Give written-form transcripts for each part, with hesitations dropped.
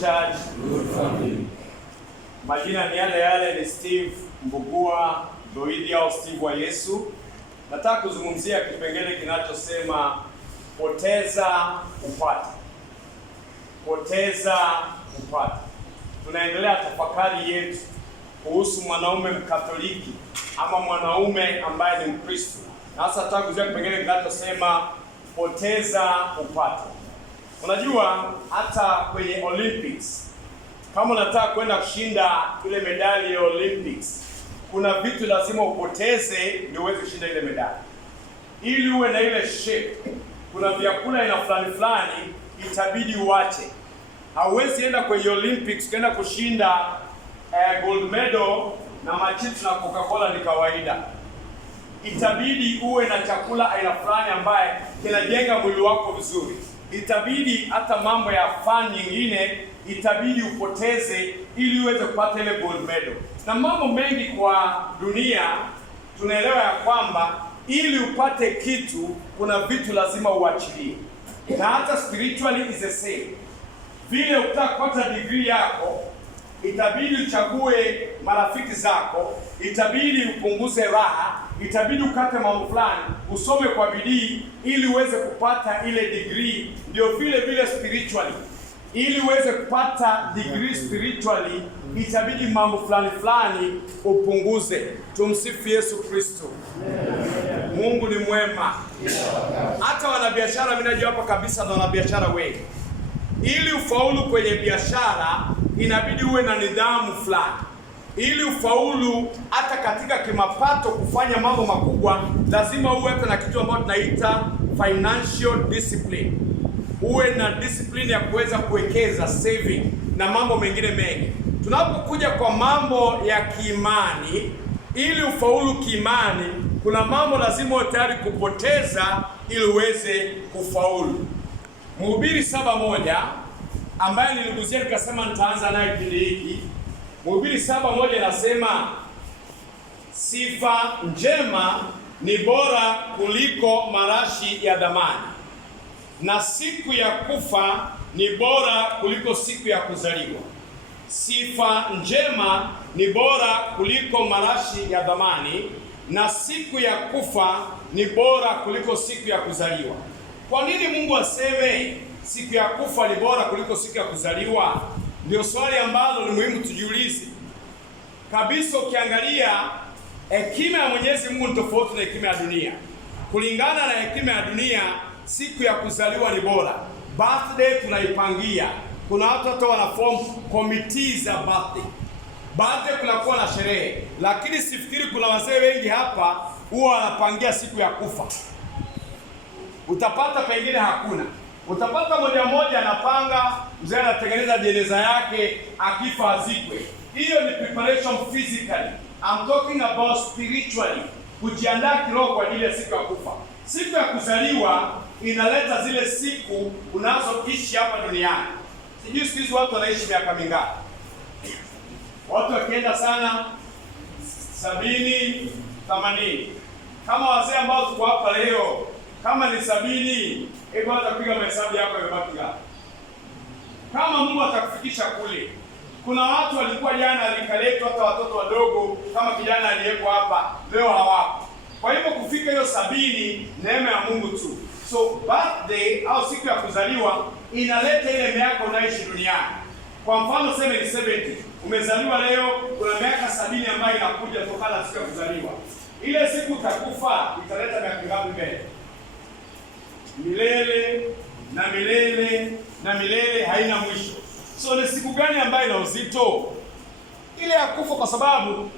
Church. Majina ni yale ni Steve Mbugua Doidi au Steve wa Yesu. Nataka kuzungumzia kipengele kinachosema poteza upate. Poteza upate. Tunaendelea tafakari yetu kuhusu mwanaume Mkatoliki ama mwanaume ambaye ni Mkristo. Na sasa nataka kuzungumzia kipengele kinachosema poteza upate. Unajua hata kwenye Olympics, kama unataka kwenda kushinda ile medali ya Olympics, kuna vitu lazima upoteze ndio uweze kushinda ile medali. Ili uwe na ile shape, kuna vyakula aina fulani itabidi uache. Hauwezi enda kwenye Olympics kwenda kushinda gold medal na machips na Coca-Cola ni kawaida. Itabidi uwe na chakula aina fulani ambaye kinajenga mwili wako vizuri. Itabidi hata mambo ya fun nyingine itabidi upoteze ili uweze kupata ile gold medal. Na mambo mengi kwa dunia tunaelewa ya kwamba ili upate kitu kuna vitu lazima uachilie. Na hata spiritually is the same. Vile ukitaka kupata degree yako itabidi uchague marafiki zako, itabidi upunguze raha, itabidi ukate mambo fulani, usome kwa bidii ili uweze kupata ile degree. Ndio vile spiritually, ili uweze kupata degree spiritually itabidi mambo fulani upunguze. Tumsifu Yesu Kristo. Mungu ni mwema. Hata wanabiashara, mimi najua hapa kabisa na wanabiashara wengi, ili ufaulu kwenye biashara inabidi uwe na nidhamu fulani. Ili ufaulu hata katika kimapato kufanya mambo makubwa, lazima uwe na kitu ambacho tunaita financial discipline. Uwe na discipline ya kuweza kuwekeza, saving na mambo mengine mengi. Tunapokuja kwa mambo ya kiimani, ili ufaulu kiimani, kuna mambo lazima uwe tayari kupoteza ili uweze kufaulu. Mhubiri 7:1 ambaye niliguzia nikasema nitaanza naye kipindi hiki. Mhubiri 7:1 inasema sifa njema ni bora kuliko marashi ya dhamani, na siku ya kufa ni bora kuliko siku ya kuzaliwa. Sifa njema ni bora kuliko marashi ya dhamani, na siku ya kufa ni bora kuliko siku ya kuzaliwa. Kwa nini Mungu aseme siku ya kufa ni bora kuliko siku ya kuzaliwa? Ndio swali ambalo ni muhimu tujiulize. Kabisa ukiangalia hekima ya Mwenyezi Mungu ni tofauti na hekima ya dunia. Kulingana na hekima ya dunia, siku ya kuzaliwa ni bora. Birthday tunaipangia. Kuna watu hata wanaform committee za birthday. Birthday kunakuwa na sherehe, lakini sifikiri kuna wazee wengi hapa huwa wanapangia siku ya kufa. Utapata pengine hakuna. Utapata moja anapanga, mzee anatengeneza jeneza yake, akifa azikwe. Hiyo ni preparation physically. I'm talking about spiritually. Kujiandaa kiroho kwa ajili ya siku ya kufa. Siku ya kuzaliwa inaleta zile siku unazoishi hapa duniani. Sijui siku hizi watu wanaishi miaka mingapi. Watu wakienda sana 70, 80. Kama wazee ambao tuko hapa leo, kama ni 70, hebu anza kupiga mahesabu yako yamebaki ngapi? Kama Mungu atakufikisha kule. Kuna watu walikuwa jana alikaletwa hata watoto wadogo kama kijana aliyeko hapa, leo hawapo. Kwa hivyo kufika hiyo 70 neema ya Mungu tu. So birthday au siku ya kuzaliwa inaleta ile miaka unaishi duniani. Kwa mfano sema ni 70. Umezaliwa leo, kuna miaka 70 ambayo inakuja kutokana na siku ya kuzaliwa. Ile siku utakufa italeta miaka ngapi mbele? Milele na milele na milele, haina mwisho. So ni siku gani ambayo ina uzito? Ile ya kufa, kwa sababu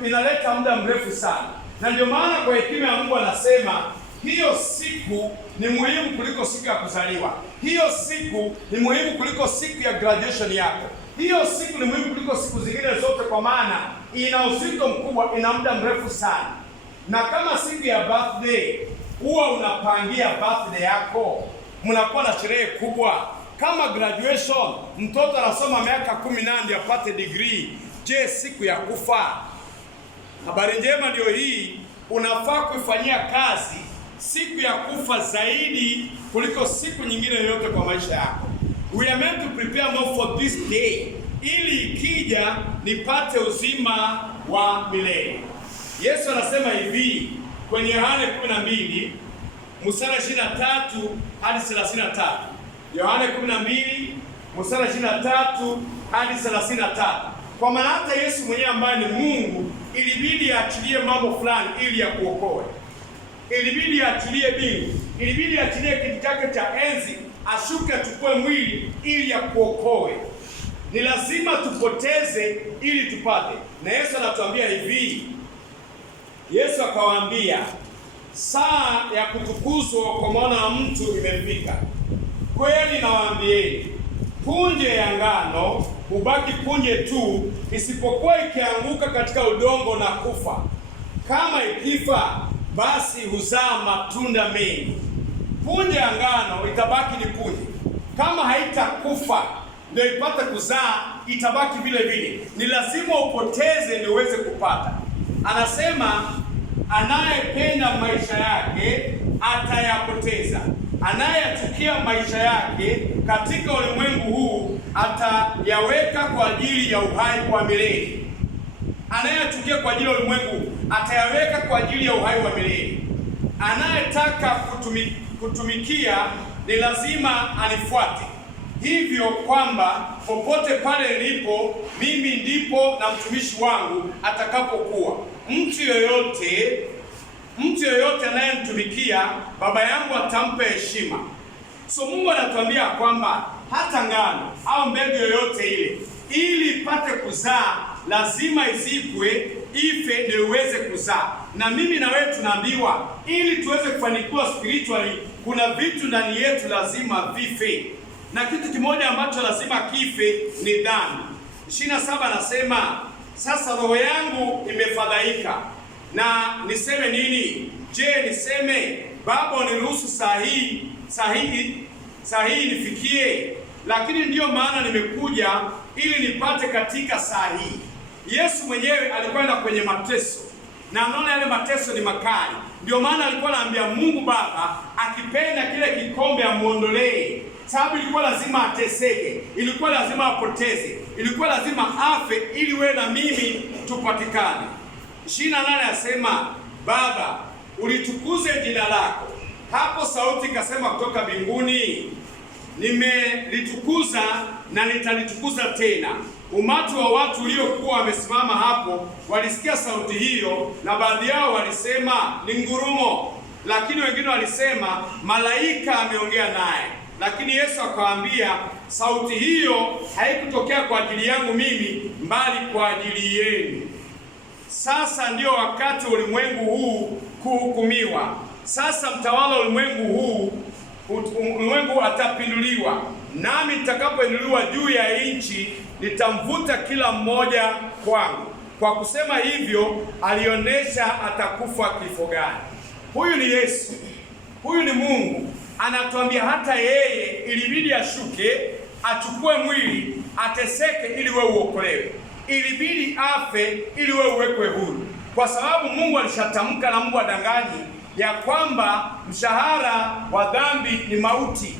inaleta muda mrefu sana. Na ndio maana kwa hekima ya Mungu anasema hiyo siku ni muhimu kuliko siku ya kuzaliwa. Hiyo siku ni muhimu kuliko siku ya graduation yako. Hiyo siku ni muhimu kuliko siku zingine zote, kwa maana ina uzito mkubwa, ina muda mrefu sana. Na kama siku ya birthday huwa unapangia birthday yako, mnakuwa na sherehe kubwa. Kama graduation, mtoto anasoma miaka 10 ndio apate degree. Je, siku ya kufa? Habari njema ndio hii, unafaa kuifanyia kazi siku ya kufa zaidi kuliko siku nyingine yoyote kwa maisha yako. We are meant to prepare more for this day, ili ikija nipate uzima wa milele. Yesu anasema hivi kwenye Yohane 12 mstari 23 hadi 33. Yohane 12 mstari 23 hadi 33. Kwa maana hata Yesu mwenyewe ambaye ni Mungu ilibidi aachilie mambo fulani ili akuokoe. Ilibidi aachilie mbingu, ilibidi aachilie kiti chake cha enzi, ashuke achukue mwili ili akuokoe. Ni lazima tupoteze ili tupate. Na Yesu anatuambia hivi. Yesu akawaambia, saa ya kutukuzwa kwa mwana wa mtu imefika. Kweli nawaambieni, punje ya ngano hubaki punje tu, isipokuwa ikianguka katika udongo na kufa. Kama ikifa, basi huzaa matunda mengi. Punje ya ngano itabaki ni punje. Kama haitakufa ndio ipate kuzaa, itabaki vile vile. Ni lazima upoteze ndio uweze kupata. Anasema anayependa maisha yake atayapoteza. Anayechukia maisha yake katika ulimwengu huu atayaweka kwa ajili ya uhai wa milele. Anayechukia kwa ajili ya ulimwengu atayaweka kwa ajili ya uhai wa milele. Anayetaka kutumikia ni lazima anifuate. Hivyo kwamba popote pale nilipo mimi ndipo na mtumishi wangu atakapokuwa. Mtu yoyote anayenitumikia Baba yangu atampa heshima. So Mungu anatuambia kwamba hata ngano au mbegu yoyote ile, ili ipate kuzaa lazima izikwe, ife ndio iweze kuzaa. Na mimi na wewe tunaambiwa ili tuweze kufanikiwa spiritually, kuna vitu ndani yetu lazima vife. Na kitu kimoja ambacho lazima kife ni dhambi. 27 anasema, sasa roho yangu imefadhaika, na niseme nini? Je, niseme Baba uniruhusu saa hii nifikie? Lakini ndiyo maana nimekuja ili nipate katika saa hii. Yesu mwenyewe alikwenda kwenye mateso, na anaona yale mateso ni makali. Ndio maana alikuwa anaambia Mungu Baba akipenda kile kikombe amuondolee. Sababu ilikuwa lazima ateseke, ilikuwa lazima apoteze, ilikuwa lazima afe ili wewe na mimi tupatikane. 28 asema, Baba ulitukuze jina lako. Hapo sauti ikasema kutoka mbinguni, nimelitukuza na nitalitukuza tena. Umati wa watu uliokuwa wamesimama hapo walisikia sauti hiyo, na baadhi yao walisema ni ngurumo, lakini wengine walisema malaika ameongea naye. Lakini Yesu akawaambia, sauti hiyo haikutokea kwa ajili yangu mimi, mbali kwa ajili yenu. Sasa ndio wakati ulimwengu huu kuhukumiwa. Sasa mtawala ulimwengu atapinduliwa. Nami nitakapoinuliwa juu ya nchi, nitamvuta kila mmoja kwangu. Kwa kusema hivyo, alionyesha atakufa kifo gani. Huyu ni Yesu. Huyu ni Mungu. Anatuambia hata yeye ilibidi ashuke, achukue mwili, ateseke ili wewe uokolewe. Ilibidi afe ili wewe uwekwe huru. Kwa sababu Mungu alishatamka, na Mungu adanganyi, ya kwamba mshahara wa dhambi ni mauti.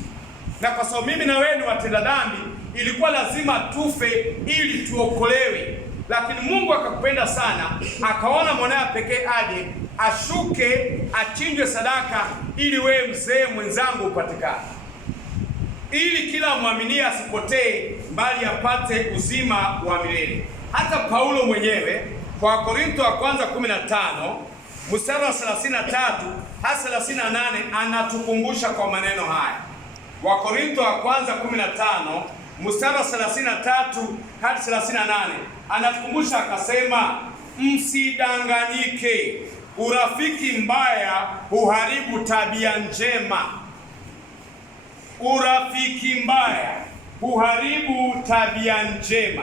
Na kwa sababu mimi na wewe ni watenda dhambi, ilikuwa lazima tufe ili tuokolewe. Lakini Mungu akakupenda sana, akaona mwanae pekee aje, ashuke, achinjwe sadaka ili wewe mzee mwenzangu upatikane. Ili kila muamini asipotee, bali apate uzima wa milele. Hata Paulo mwenyewe kwa Korintho wa kwanza 15 mstari wa 33 hadi 38 anatukumbusha kwa maneno haya. Wa Korintho wa kwanza 15 mstari wa 33 hadi 38 anatukumbusha akasema, msidanganyike, urafiki mbaya huharibu tabia njema. Urafiki mbaya huharibu tabia njema.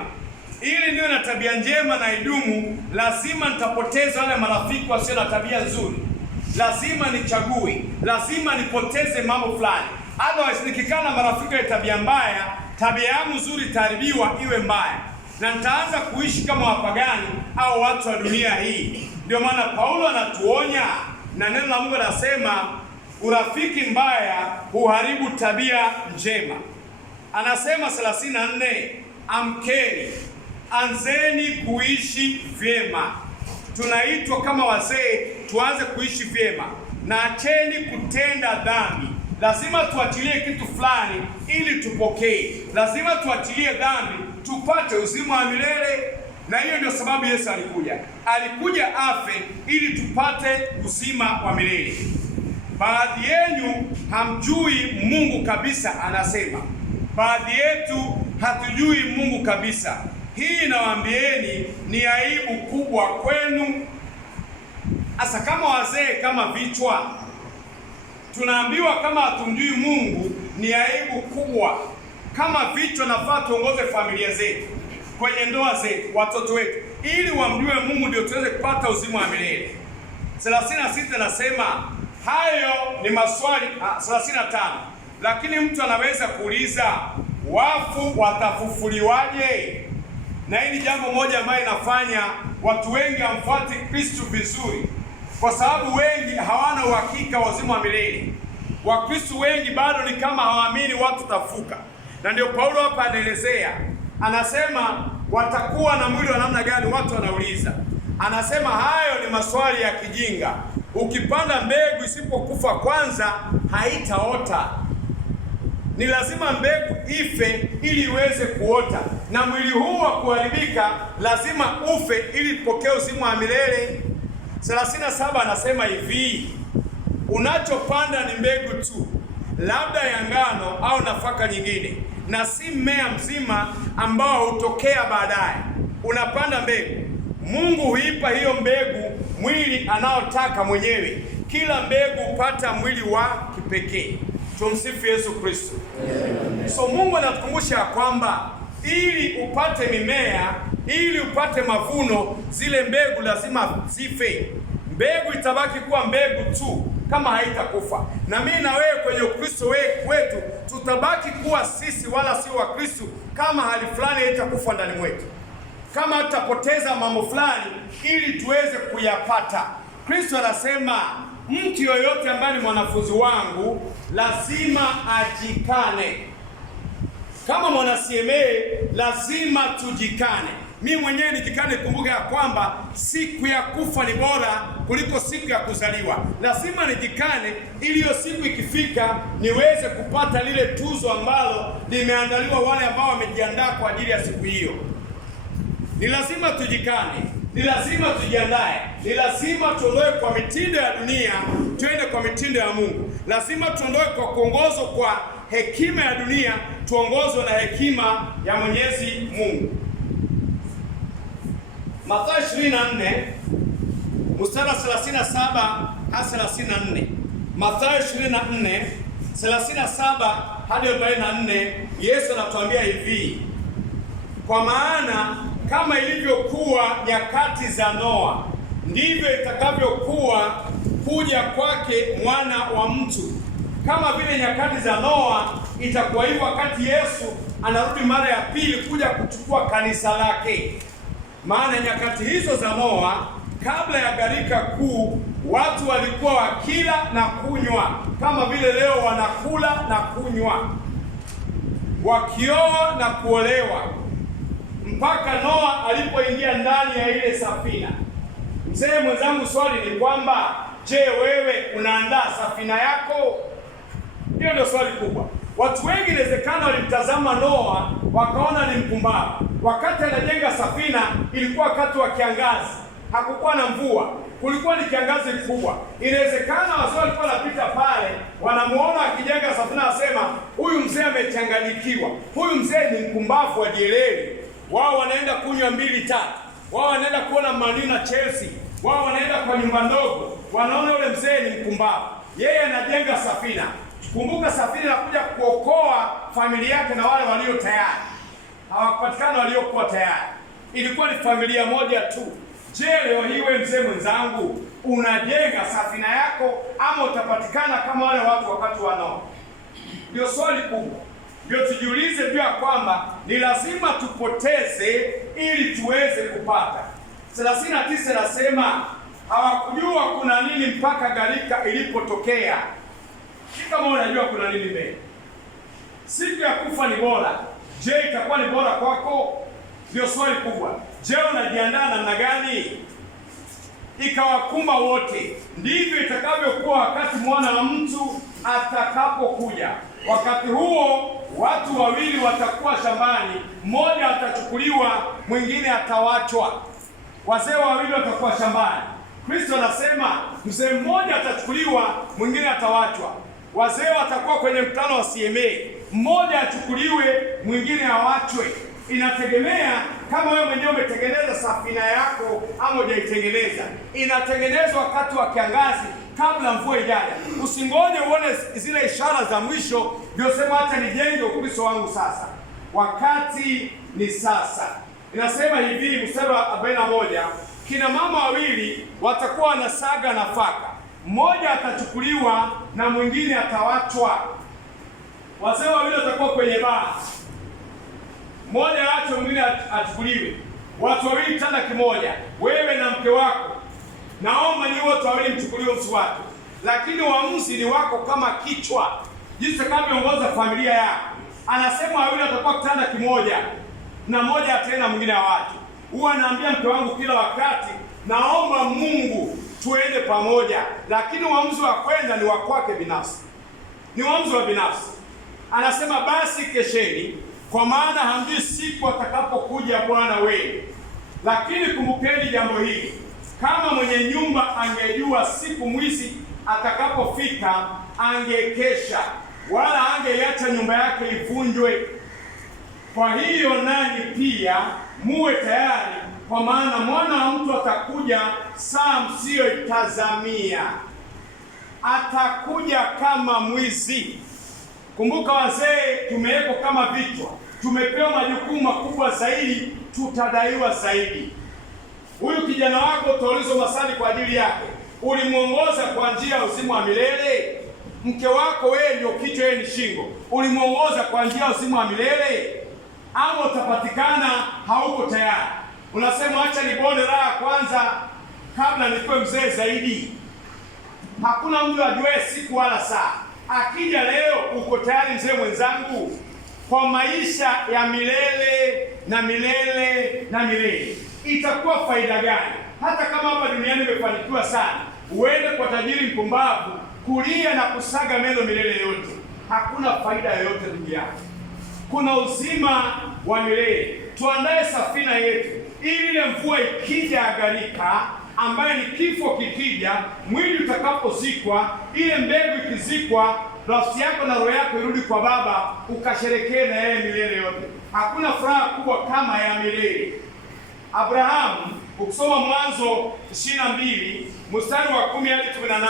Ili niwe na tabia njema na idumu, lazima nitapoteza wale marafiki wasio na tabia nzuri. Lazima nichague, lazima nipoteze mambo fulani. Otherwise nikikaa na marafiki wa tabia mbaya, tabia yangu nzuri itaharibiwa iwe mbaya, na nitaanza kuishi kama wapagani au watu wa dunia hii. Ndio maana Paulo anatuonya, na neno la Mungu linasema urafiki mbaya huharibu tabia njema. Anasema 34, amkeni, anzeni kuishi vyema. Tunaitwa kama wazee tuanze kuishi vyema, na acheni kutenda dhambi. Lazima tuachilie kitu fulani ili tupokee. Lazima tuachilie dhambi tupate uzima wa milele. Na hiyo ndio sababu Yesu alikuja afe ili tupate uzima wa milele. Baadhi yenu hamjui Mungu kabisa, anasema. Baadhi yetu hatujui Mungu kabisa. Hii nawaambieni ni aibu kubwa kwenu. Asa kama wazee, kama vichwa, tunaambiwa kama hatumjui Mungu ni aibu kubwa. Kama vichwa nafaa tuongoze familia zetu, kwenye ndoa zetu, watoto wetu, ili wamjue Mungu, ndio tuweze kupata uzima wa milele. 36 nasema hayo ni maswali. 35, lakini mtu anaweza kuuliza, wafu watafufuliwaje? Na hili jambo moja ambayo inafanya watu wengi hamfuati Kristo vizuri, kwa sababu wengi hawana uhakika wa uzima wa milele. Wakristo wengi bado ni kama hawaamini watu tafuka. Na ndio Paulo hapa anaelezea, anasema watakuwa na mwili wa namna gani? Watu wanauliza. Anasema hayo ni maswali ya kijinga. Ukipanda mbegu isipokufa kwanza, haitaota. Ni lazima mbegu ife ili iweze kuota, na mwili huu wa kuharibika lazima ufe ili tupokee uzima wa milele. 37 anasema hivi, unachopanda ni mbegu tu, labda ya ngano au nafaka nyingine, na si mmea mzima ambao hutokea baadaye. Unapanda mbegu, Mungu huipa hiyo mbegu mwili anaotaka mwenyewe. Kila mbegu hupata mwili wa kipekee. Tumsifu Yesu Kristo. So Mungu anatukumbusha kwamba ili upate mimea, ili upate mavuno, zile mbegu lazima zife. Mbegu itabaki kuwa mbegu tu kama haitakufa. Na mimi na wewe kwenye Ukristo wetu tutabaki kuwa sisi, wala sio wa Kristo, kama hali fulani haitakufa ndani mwetu, kama tutapoteza mambo fulani ili tuweze kuyapata. Kristo anasema mtu yoyote ambaye ni mwanafunzi wangu lazima ajikane. Kama mwana CMA lazima tujikane. Mimi mwenyewe nijikane, kumbuka ya kwamba siku ya kufa ni bora kuliko siku ya kuzaliwa. Lazima nijikane ili hiyo siku ikifika niweze kupata lile tuzo ambalo limeandaliwa wale ambao wamejiandaa kwa ajili ya siku hiyo. Ni lazima tujikane, ni lazima tujiandae, ni lazima tuondoe kwa mitindo ya dunia tuende kwa mitindo ya Mungu. Lazima tuondoe kwa kuongozwa kwa hekima ya dunia, tuongozwe na hekima ya Mwenyezi Mungu. Mathayo 24 mstari 37 hadi 34. Mathayo 24 37 hadi 44, Yesu anatuambia hivi, kwa maana kama ilivyokuwa nyakati za Noa, ndivyo itakavyokuwa kuja kwake Mwana wa Mtu. Kama vile nyakati za Noa, itakuwa hivyo wakati Yesu anarudi mara ya pili kuja kuchukua kanisa lake. Maana nyakati hizo za Noa, kabla ya gharika kuu, watu walikuwa wakila na kunywa kama vile leo wanakula na kunywa, wakioa na kuolewa, mpaka Noa alipoingia ndani ya ile safina. Mzee mwenzangu, swali ni kwamba, je, wewe unaandaa safina yako? Hiyo ndio swali kubwa. Watu wengi inawezekana walimtazama Noa wakaona ni mpumbavu. Wakati anajenga safina ilikuwa wakati wa kiangazi, hakukuwa na mvua, kulikuwa ni kiangazi kikubwa. Inawezekana wazee walikuwa wanapita pale wanamuona akijenga safina, wasema huyu mzee amechanganyikiwa, huyu mzee ni mpumbavu, ajielewi. Wao wanaenda kunywa 2-3, wao wanaenda kuona Man U na Chelsea, wao wanaenda kwa nyumba ndogo, wanaona yule mzee ni mpumbavu. Yeye anajenga safina. Kumbuka safina inakuja kuokoa familia yake na wale walio tayari. Hawakupatikana waliokuwa tayari. Ilikuwa ni familia moja tu. Je, leo hii wewe mzee mwenzangu unajenga safina yako ama utapatikana kama wale watu wakati wa Noa? Ndio swali kubwa. Ndio tujiulize juu ya kwamba ni lazima tupoteze ili tuweze kupata. 39 nasema hawakujua kuna nini mpaka gharika ilipotokea. Si kama unajua kuna nini mbele. Siku ya kufa ni bora. Je, itakuwa ni bora kwako? Ndio swali kubwa. Je, unajiandaa namna gani? Ikawakumba wote. Ndivyo itakavyokuwa wakati mwana wa mtu atakapokuja. Wakati huo watu wawili watakuwa shambani, mmoja atachukuliwa, mwingine atawachwa. Wazee wawili watakuwa shambani. Kristo anasema mzee mmoja atachukuliwa, mwingine atawachwa. Wazee watakuwa kwenye mkutano wa CMA, mmoja achukuliwe, mwingine awachwe. Inategemea kama wewe mwenyewe umetengeneza safina yako ama hujaitengeneza. Inatengenezwa wakati wa kiangazi kabla mvua ijaja. Usingoje uone zile ishara za mwisho ndio sema acha nijenge Ukristo wangu sasa. Wakati ni sasa. Inasema hivi mstari wa 41, kina mama wawili watakuwa wanasaga nafaka, mmoja atachukuliwa na mwingine atawachwa. Wazee wawili watakuwa kwenye baa, mmoja aachwe, mwingine achukuliwe. Watu wawili kitanda kimoja, wewe na mke wako. Naomba ni wote wawili mchukuliwe mswaki, lakini uamuzi ni wako kama kichwa, jinsi utakavyoongoza familia yako. Anasema wawili watakuwa kitanda kimoja, na mmoja ataenda, mwingine awache. Huwa naambia mke wangu kila wakati, naomba Mungu tuende pamoja, lakini uamuzi wa kwenda ni wa kwake binafsi, ni uamuzi wa binafsi. Anasema basi kesheni, kwa maana hamjui siku atakapokuja Bwana wenu. Lakini kumbukeni jambo hili, kama mwenye nyumba angejua siku mwizi atakapofika, angekesha, wala angeiacha nyumba yake ivunjwe. Kwa hiyo nanyi pia muwe tayari, kwa maana mwana wa mtu atakuja saa msiyoitazamia. Atakuja kama mwizi. Kumbuka wazee, tumewekwa kama vichwa, tumepewa majukumu makubwa zaidi, tutadaiwa zaidi. Huyu kijana wako utaulizwa maswali kwa ajili yake. Ulimuongoza kwa njia ya uzima wa milele? Mke wako wewe ndio kichwa, yeye ni shingo. Ulimuongoza kwa njia ya uzima wa milele? Ama utapatikana hauko tayari, unasema acha nibone raha kwanza kabla nikuwe mzee zaidi. Hakuna mtu ajue siku wala saa. Akija leo, uko tayari mzee mwenzangu kwa maisha ya milele na milele na milele? Itakuwa faida gani? Hata kama hapa duniani umefanikiwa sana, uende kwa tajiri mpumbavu kulia na kusaga meno milele yote, hakuna faida yoyote ndugu yangu. Kuna uzima wa milele. Tuandae safina yetu ili ile mvua ikija gharika, ambayo ni kifo kikija, mwili utakapozikwa, ile mbegu ikizikwa, nafsi yako na roho yako irudi kwa Baba, ukasherekee na yeye milele yote. Hakuna furaha kubwa kama ya milele. Abrahamu, ukisoma Mwanzo 22 mstari wa 10 hadi 18,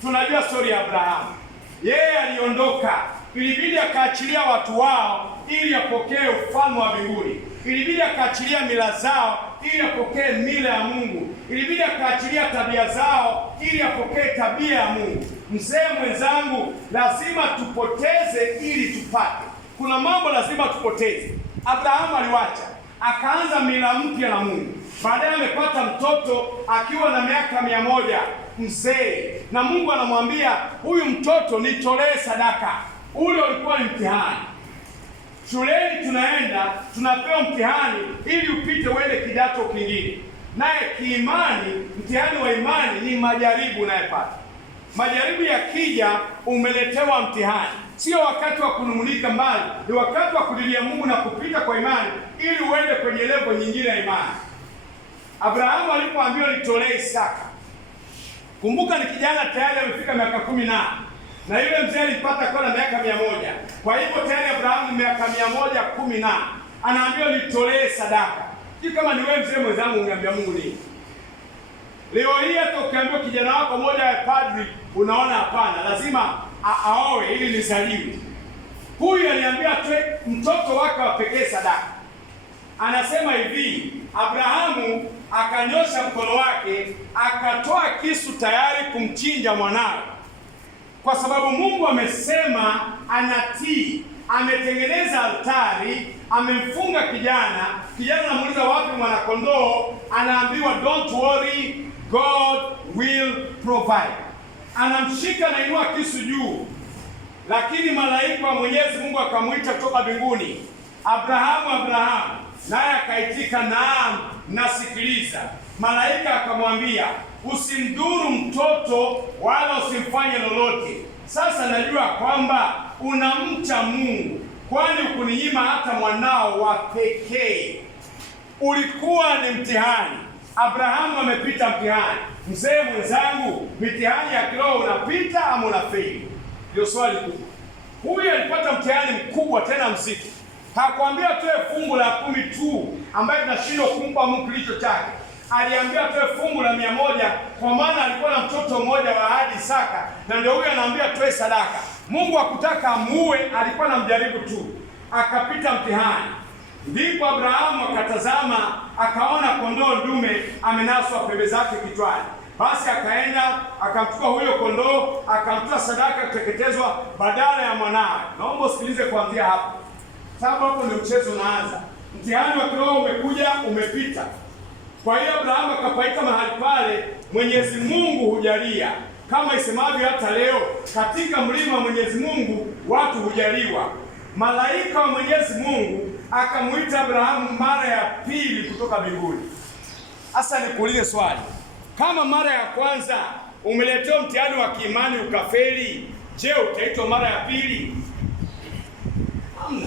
tunajua story ya Abrahamu. Yeye aliondoka, ilibidi akaachilia watu wao ili apokee ufalme wa mbinguni. Ilibidi akaachilia mila zao ili apokee mila ya Mungu. Ilibidi akaachilia tabia zao ili apokee tabia ya Mungu. Mzee mwenzangu, lazima tupoteze ili tupate. Kuna mambo lazima tupoteze. Abrahamu aliwacha, akaanza mila mpya na Mungu. Baadaye amepata mtoto akiwa na miaka 100, mzee, na Mungu anamwambia huyu mtoto nitolee sadaka. Ule ulikuwa ni mtihani. Shuleni tunaenda tunapewa mtihani ili upite uende kidato kingine. Naye kiimani, mtihani wa imani ni majaribu unayopata. Majaribu yakija, umeletewa mtihani. Sio wakati wa kunung'unika mbali, ni wakati wa kulilia Mungu na kupita kwa imani ili uende kwenye level nyingine ya imani. Abrahamu alipoambiwa nitolee Isaka, kumbuka ni kijana tayari amefika miaka 10 na yule mzee alipata kwa na miaka 100. Kwa hivyo tayari Abrahamu ni miaka 110 anaambiwa nitolee sadaka. Si kama ni wewe mzee mwenzangu ungeambia Mungu nini? Leo hii hata ukiambiwa kijana wako moja ya padri, unaona hapana, lazima aoe ili nizaliwe. Huyu aliambia mtoto wake wa pekee sadaka. Anasema hivi, Abrahamu akanyosha mkono wake, akatoa kisu tayari kumchinja mwanawe. Kwa sababu Mungu amesema anatii, ametengeneza altari, amemfunga kijana. Kijana anamuuliza wapi mwanakondoo? Anaambiwa don't worry, God will provide. Anamshika na inua kisu juu. Lakini malaika wa Mwenyezi Mungu akamwita kutoka mbinguni, Abrahamu, Abrahamu, naye akaitika, naam, nasikiliza. Malaika akamwambia, usimdhuru mtoto wala usimfanye lolote. Sasa najua kwamba unamcha Mungu, kwani ukuninyima hata mwanao wa pekee. Ulikuwa ni mtihani. Abrahamu amepita mtihani. Mzee mwenzangu, mitihani ya kiroho unapita ama unafeli? Ndio swali kubwa. Huyu alipata mtihani mkubwa tena mzito. Hakuambia toe fungu la 10 tu ambaye tunashindwa kumpa Mungu kilicho chake. Aliambia toe fungu la 100 kwa maana alikuwa na mtoto mmoja wa ahadi, Isaka, na ndio huyo anaambia toe sadaka. Mungu hakutaka amuue, alikuwa anamjaribu tu. Akapita mtihani. Ndipo Abrahamu akatazama, akaona kondoo ndume amenaswa pembe zake kichwani. Basi akaenda akamchukua huyo kondoo, akamtoa sadaka kuteketezwa badala ya mwanawe. Naomba usikilize kuanzia hapo, sababu hapo ndio mchezo unaanza. Mtihani wa kiroho umekuja, umepita. Kwa hiyo Abrahamu akapaita mahali pale Mwenyezi Mungu hujalia, kama isemavyo hata leo, katika mlima wa Mwenyezi Mungu watu hujaliwa. Malaika wa Mwenyezi Mungu akamuita Abrahamu mara ya pili kutoka mbinguni. Sasa nikuulize swali, kama mara ya kwanza umeletewa mtihani wa kiimani ukafeli, je, utaitwa mara ya pili? Hamna.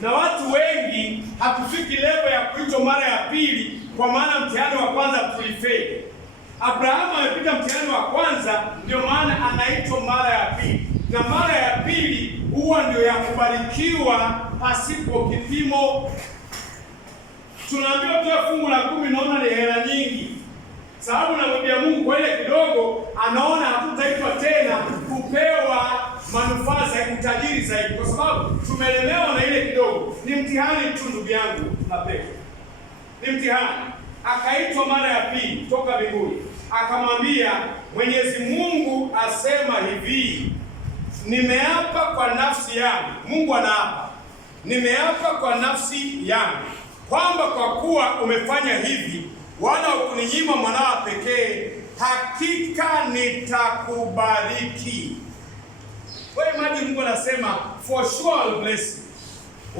Na watu wengi hatufiki level ya kuitwa mara ya pili, kwa maana mtihani wa kwanza tulifeli. Abrahamu amepita mtihani wa kwanza, ndio maana anaitwa mara ya pili. Na mara ya pili huwa ndio ya kubarikiwa pasipo kipimo. Tunaambiwa toa fungu la 10, naona ni hela nyingi. Sababu namwambia Mungu kwa ile kidogo, anaona hatutaitwa tena kupewa manufaa za utajiri zaidi, kwa sababu tumelemewa na ile kidogo. Ni mtihani tu ndugu yangu, napewa ni mtihani. Akaitwa mara ya pili toka mbinguni, akamwambia, Mwenyezi Mungu asema hivi, nimeapa kwa nafsi yangu. Mungu anaapa, nimeapa kwa nafsi yangu kwamba kwa kuwa umefanya hivi wala hukuninyima mwanao pekee, hakika nitakubariki. Wewe maji, Mungu anasema for sure I'll bless you.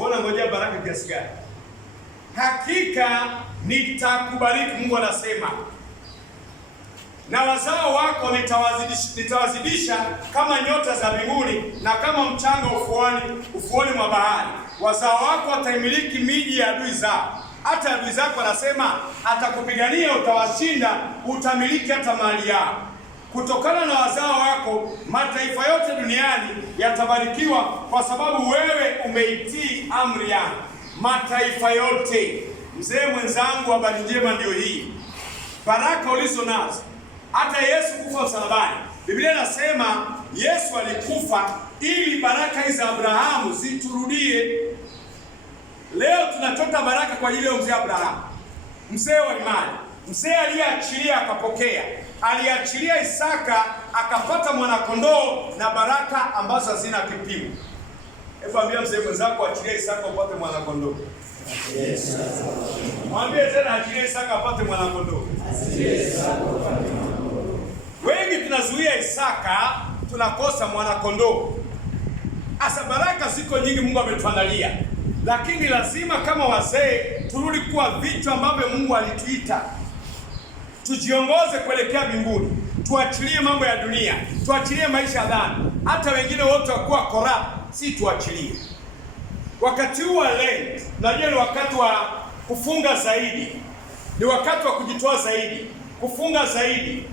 Unaona ngoja baraka kiasi gani? Hakika nitakubariki, Mungu anasema, na wazao wako nitawazidisha kama nyota za mbinguni na kama mchanga ufuoni mwa bahari. Wazao wako wataimiliki miji ya adui zao. Hata adui zako, anasema, atakupigania, utawashinda, utamiliki hata mali yao. Kutokana na wazao wako mataifa yote duniani yatabarikiwa, kwa sababu wewe umeitii amri yangu. Mataifa yote. Mzee mwenzangu, habari njema ndio hii, baraka ulizo nazo. Hata Yesu kufa msalabani, Biblia inasema Yesu alikufa ili baraka hizi za Abrahamu ziturudie. Leo tunachota baraka kwa ajili ya mzee Abrahamu, mzee wa imani, mzee aliyeachilia akapokea. Aliachilia Isaka akapata mwanakondoo na baraka ambazo hazina kipimo. Hebu ambia mzee mwenzako, achilia Isaka upate mwanakondoo. Yes. Mwambie tena, achilia Isaka apate mwanakondoo. Wengi tunazuia Isaka, tunakosa mwanakondoo. Asa baraka ziko nyingi Mungu ametuandalia, lakini lazima kama wazee turudi kuwa vitu ambavyo Mungu alituita. Tujiongoze kuelekea mbinguni, tuachilie mambo ya dunia, tuachilie maisha ya dhambi. Hata wengine wote wakuwa corrupt, si tuachilie. Wakati huu wa Lent, najua ni wakati wa kufunga zaidi, ni wakati wa kujitoa zaidi, kufunga zaidi,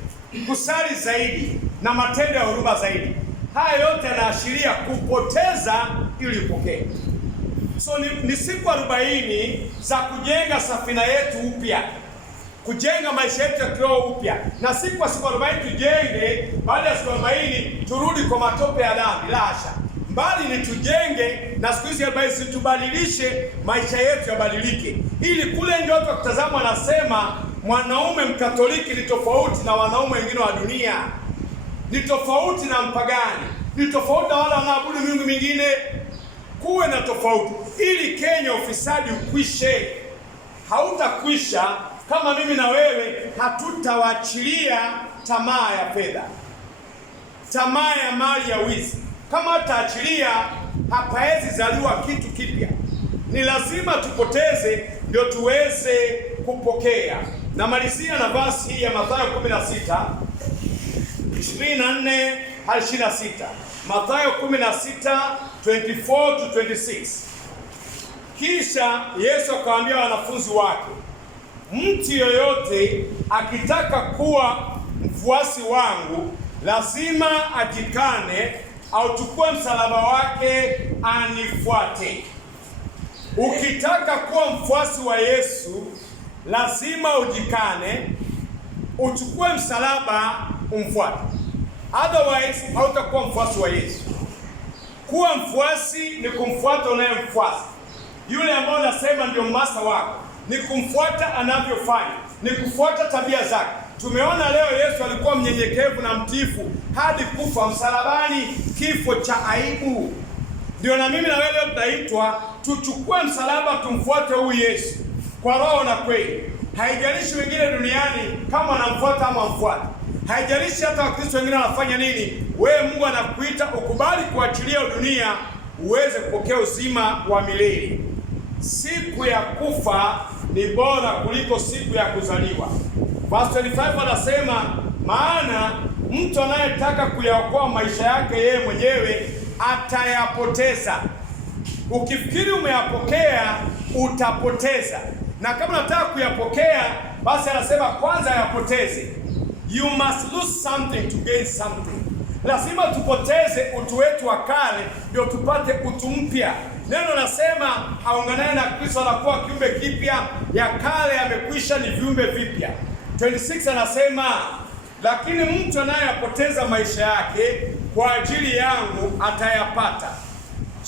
kusali zaidi na matendo ya huruma zaidi. Haya yote yanaashiria kupoteza ili upokee. So ni siku 40 za kujenga safina yetu upya, kujenga maisha yetu ya kiroho upya. Na siku 40 tujenge, baada ya siku 40 turudi kwa matope ya dhambi. La hasha, mbali ni tujenge, na siku hizi 40 situbadilishe maisha yetu yabadilike, ili kule ndio watu wakitazama wanasema mwanaume Mkatoliki ni tofauti na wanaume wengine wa dunia, ni tofauti na mpagani, ni tofauti na wale wanaabudu miungu mingine. Kuwe na tofauti ili Kenya ufisadi ukwishe. Hautakwisha kama mimi na wewe hatutawachilia tamaa ya fedha, tamaa ya mali ya wizi, Kama ataachilia, hapawezi zaliwa kitu kipya. Ni lazima tupoteze ndio tuweze kupokea. Na malizia na verse hii ya Mathayo 16 24 hadi 26. Mathayo 16 24 to 26. Kisha Yesu akawaambia wanafunzi wake, mtu yoyote akitaka kuwa mfuasi wangu lazima ajikane, auchukue msalaba wake anifuate. Ukitaka kuwa mfuasi wa Yesu lazima ujikane, uchukue msalaba umfuate. Otherwise hautakuwa mfuasi wa Yesu. Kuwa mfuasi ni kumfuata unayemfuasa. Yule ambaye unasema ndio masa wako, ni kumfuata anavyofanya, ni kufuata tabia zake. Tumeona leo Yesu alikuwa mnyenyekevu na mtiifu hadi kufa msalabani, kifo cha aibu. Ndio na mimi na wewe leo tunaitwa tuchukue msalaba tumfuate huyu Yesu kwa roho na kweli. Haijalishi wengine duniani kama wanamfuata ama wamfuate. Haijalishi hata Wakristo wengine wanafanya nini. Wewe Mungu anakuita ukubali kuachilia dunia uweze kupokea uzima wa milele. Siku ya kufa ni bora kuliko siku ya kuzaliwa. Verse 25 anasema, maana mtu anayetaka kuyaokoa maisha yake yeye mwenyewe atayapoteza. Ukifikiri umeyapokea utapoteza. Na kama unataka kuyapokea, basi anasema kwanza yapoteze. You must lose something to gain something. Lazima tupoteze utu wetu wa kale ndio tupate utu mpya. Neno nasema aunganaye na Kristo anakuwa kiumbe kipya, ya kale yamekwisha, ni viumbe vipya. 26 anasema, lakini mtu anayepoteza maisha yake kwa ajili yangu atayapata.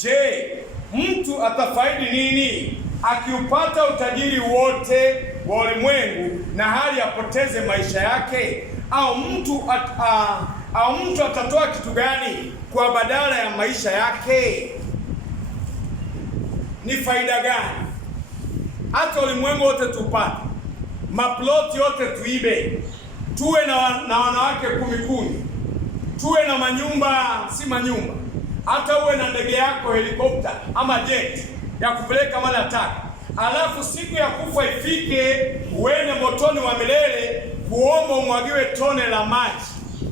Je, mtu atafaidi nini akiupata utajiri wote wa ulimwengu na hali apoteze maisha yake? Au mtu atatoa kitu gani kwa badala ya maisha yake? Ni faida gani? Hata ulimwengu wote tupate, maploti yote tuibe, tuwe na wanawake 10, tuwe na manyumba si manyumba, hata uwe na ndege yako helikopta ama jet ya kupeleka mali ataka, alafu siku ya kufa ifike uende motoni wa milele kuomba umwagiwe tone la maji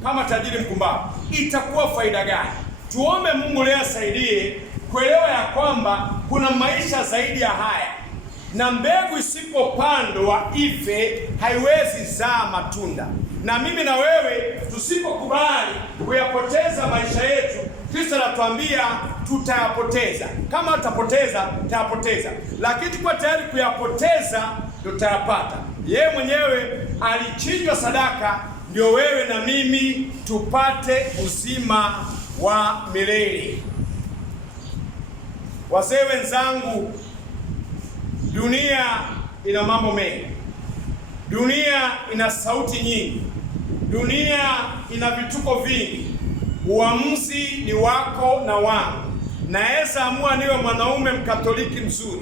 kama tajiri mpumbavu. Itakuwa faida gani? Tuombe Mungu leo asaidie kuelewa ya kwamba kuna maisha zaidi ya haya, na mbegu isipopandwa ife haiwezi zaa matunda. Na mimi na wewe tusipokubali kuyapoteza maisha yetu, Kristo anatuambia tutayapoteza. Kama tutapoteza, tutayapoteza. Lakini tuko tayari kuyapoteza, tutayapata. Yeye mwenyewe alichinjwa sadaka ndio wewe na mimi tupate uzima wa milele. Wazee wenzangu, dunia ina mambo mengi. Dunia ina sauti nyingi. Dunia ina vituko vingi. Uamuzi ni wako na wangu. Naweza amua niwe mwanaume Mkatoliki mzuri,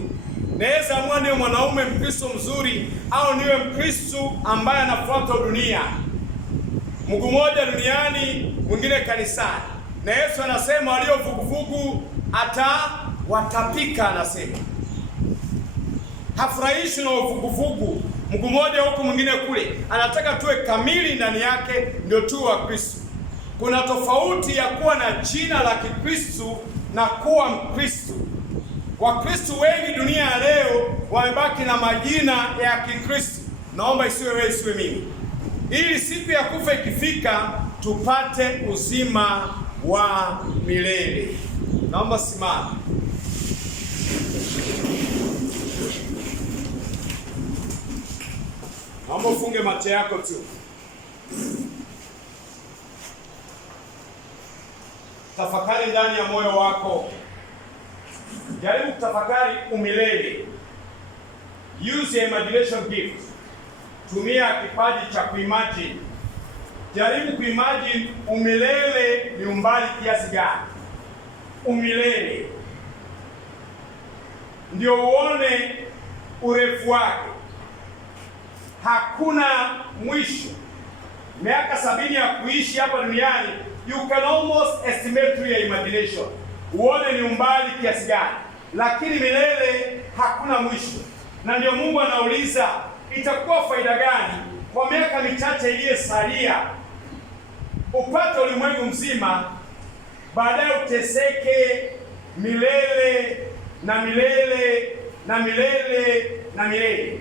naweza amua niwe mwanaume Mkristo mzuri, au niwe Mkristo ambaye anafuata dunia, mguu mmoja duniani mwingine kanisani. Na Yesu anasema walio vuguvugu watapika. Anasema hafurahishi na vuguvugu, mguu mmoja huku mwingine kule. Anataka tuwe kamili ndani yake ndio tu wa Kristo. Kuna tofauti ya kuwa na jina la Kikristo na kuwa Mkristo. Wakristo wengi dunia ya leo wamebaki na majina ya Kikristo. Naomba isiwe wewe, isiwe mimi, ili siku ya kufa ikifika tupate uzima wa milele. Naomba simama. Naomba ufunge macho yako tu. Tafakari ndani ya moyo wako. Jaribu kutafakari umilele. Use your imagination gift. Tumia kipaji cha kuimagine. Jaribu kuimagine umilele ni umbali kiasi gani. Umilele ndio uone urefu wake. Hakuna mwisho. Miaka 70 ya kuishi hapa duniani You can almost estimate through your imagination, uone ni umbali kiasi gani, lakini milele hakuna mwisho. Na ndio Mungu anauliza, itakuwa faida gani kwa miaka michache iliyosalia upate ulimwengu mzima, baadaye uteseke milele na milele na milele na milele.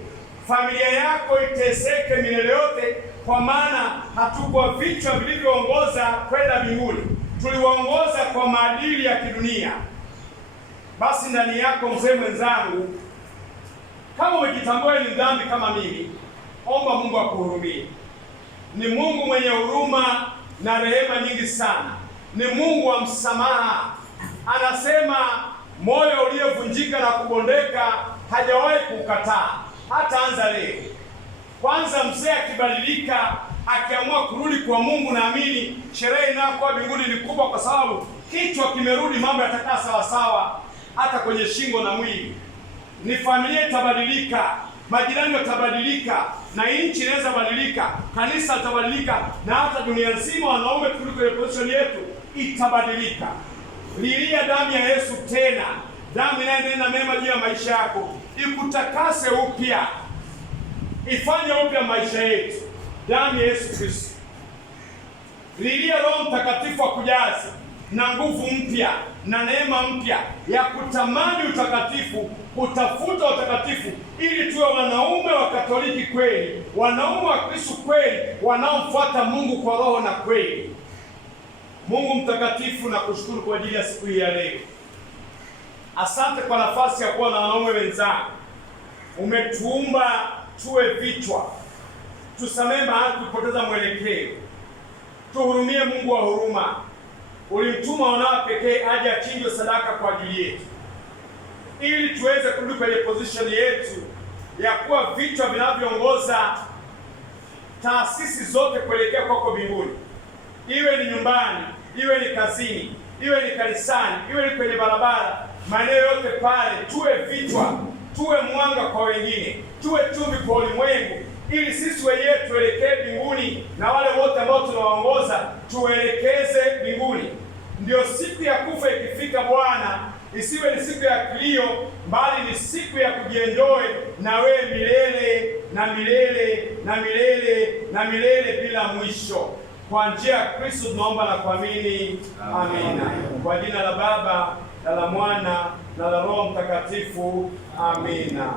Familia yako iteseke milele yote, kwa maana hatukuwa vichwa vilivyoongoza kwenda mbinguni, tuliwaongoza kwa maadili ya kidunia. Basi ndani yako, mzee mwenzangu, kama umejitambua ni dhambi kama mimi, omba Mungu akuhurumie. Ni Mungu mwenye huruma na rehema nyingi sana. Ni Mungu wa msamaha. Anasema moyo uliovunjika na kubondeka hajawahi kukataa, hata anza leo. Kwanza mzee akibadilika, akiamua kurudi kwa Mungu, naamini sherehe inayokuwa mbinguni ni kubwa, kwa sababu kichwa kimerudi, mambo yatakaa sawa sawa, hata kwenye shingo na mwili. Ni familia itabadilika, majirani watabadilika, na nchi inaweza badilika, kanisa litabadilika, na hata dunia nzima, wanaume kuliko ile position yetu itabadilika. Lilia damu ya Yesu tena, damu inayenena mema juu ya maisha yako, ikutakase upya, ifanye upya maisha yetu. Damu ya Yesu Kristo. Lilia Roho Mtakatifu akujaze na nguvu mpya na neema mpya ya kutamani utakatifu, kutafuta utakatifu, ili tuwe wanaume wa Katoliki kweli, wanaume wa Kristo kweli, wanaomfuata Mungu kwa roho na kweli. Mungu mtakatifu, na kushukuru kwa ajili ya siku hii ya leo. Asante kwa nafasi ya kuwa na wanaume wenzangu. Umetuumba tuwe vichwa, tusamehe mahali tulipoteza mwelekeo, tuhurumie Mungu wa huruma. Ulimtuma wanao pekee aje achinjwe sadaka kwa ajili yetu, ili tuweze kurudi kwenye position yetu ya kuwa vichwa vinavyoongoza taasisi zote kuelekea kwako mbinguni. Iwe ni nyumbani, iwe ni kazini, iwe ni kanisani, iwe ni kwenye barabara, maeneo yote pale, tuwe vichwa, tuwe mwanga kwa wengine, tuwe chumvi kwa ulimwengu, ili sisi wenyewe tuelekee mbinguni, na wale wote ambao tunawaongoza tuelekeze mbinguni. Ndio siku ya kufa ikifika, Bwana, isiwe ni siku ya kilio, bali ni siku ya kujienjoy na wewe milele na milele na milele na milele bila mwisho. Kwa njia ya Kristo tunaomba na kuamini. Amina. Kwa jina la Baba na la Mwana na la Roho Mtakatifu. Amina.